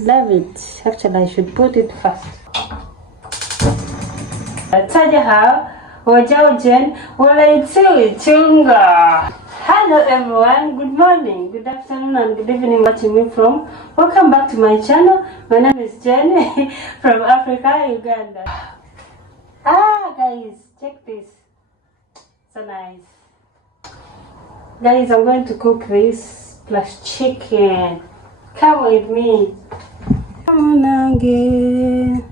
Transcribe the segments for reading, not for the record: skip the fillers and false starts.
Love it. Actually, I should put it first. Hello everyone, good morning, good afternoon and good evening watching me from. Welcome back to my channel. My name is Jenny from Africa, Uganda. Guys, check this. So nice. Guys, I'm going to cook this plus chicken. Come with me. Come on again.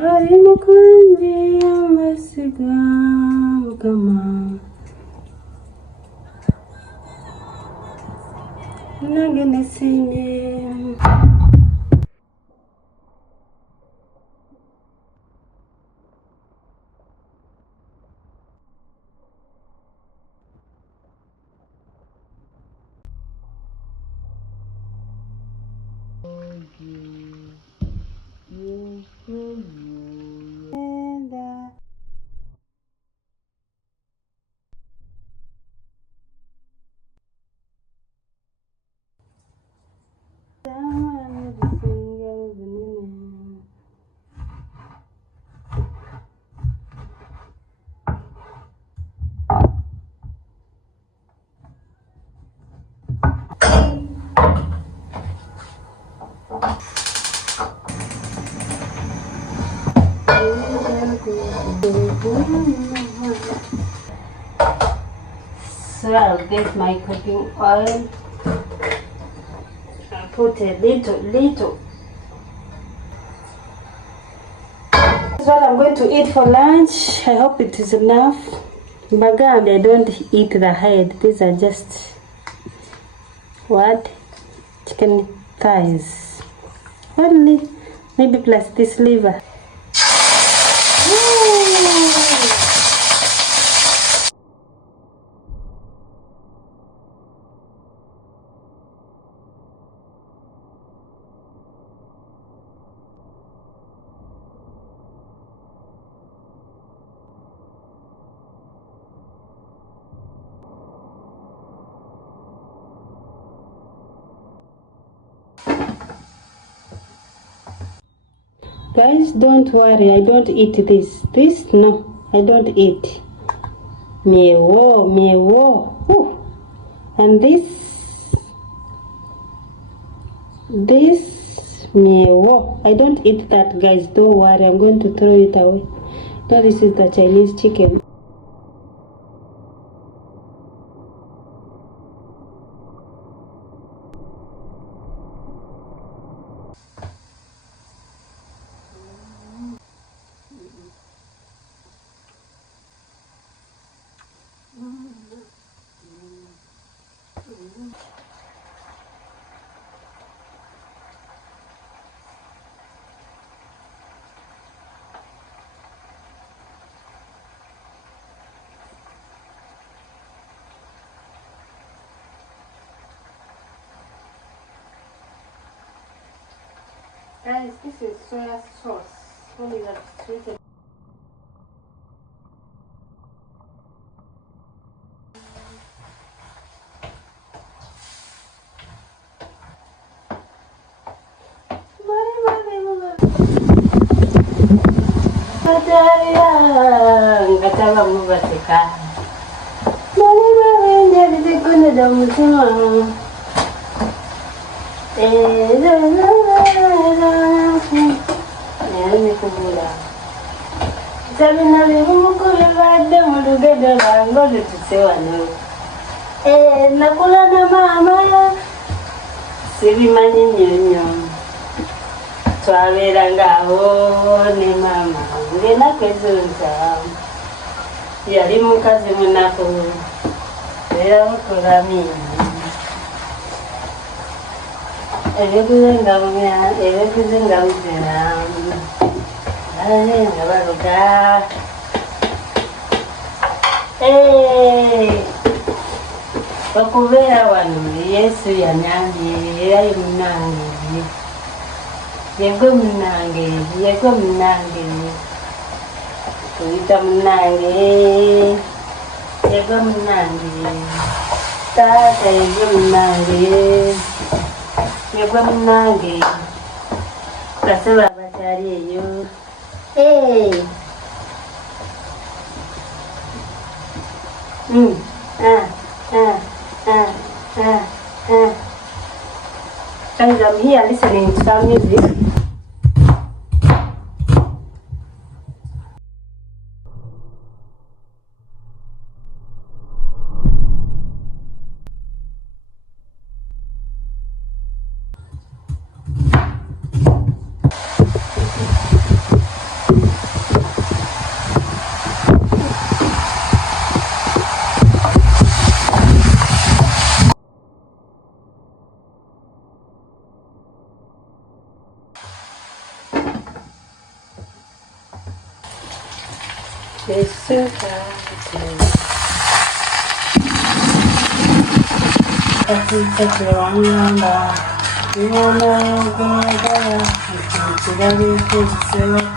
Ari mukunzi amasiga mukama nange nesinye. So I'll get my cooking oil and put a little. This is what I'm going to eat for lunch. I hope it is enough. Baganda, I don't eat the head. These are just chicken thighs. Only maybe plus this liver. Guys, don't worry, I don't eat this. No, I don't eat. Mewo. And this, mewo. I don't eat that, guys. Don't worry, I'm going to throw it away. Now this is the Chinese chicken. Guys, this is soya sauce. Only that sweet. Ngataba mubaseka. Sabina bimukule badde mu lugendo lwange olutuse wano. Nakula na mama sibimanyi nnyo. Twabeeranga awo ne mama ng'ennaku ezonsa. Yali mukazi munaku era mukulami. Ebyokuze nga bizera. Nga baluga. Okubeera wano Yesu yanyambye era ye munnange. yego munange, yego munange, tuyita munange, yego munange, tata yego munange, yego munange, kasaba batali eyo, hey, ah, ah, ah, ah, ah. Guys, I'm here listening to some music. It's so hard. I can take you on yonder. You wanna go there? I can see that you can say it.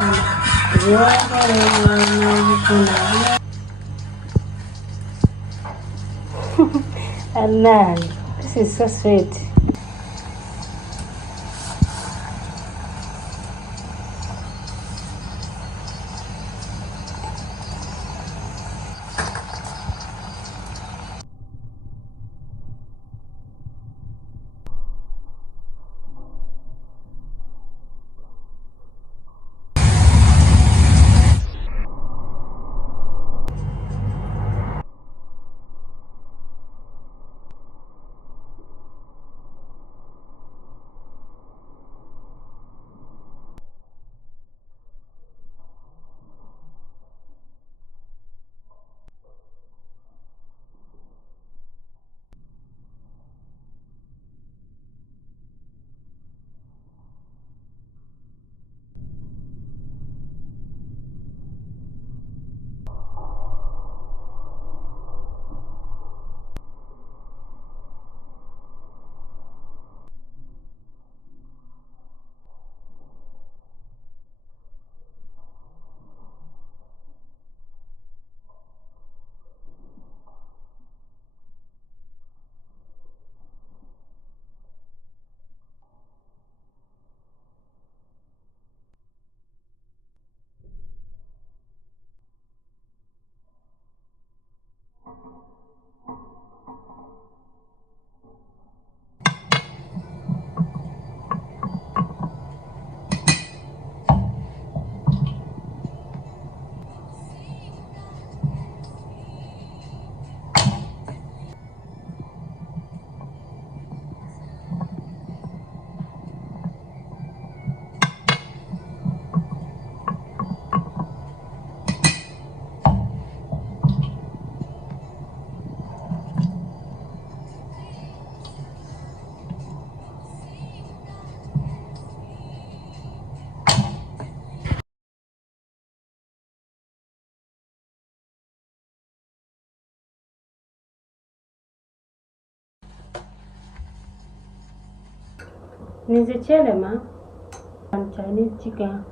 You are going to Anan, this is so sweet. Nizichele ma, Chinese chicken.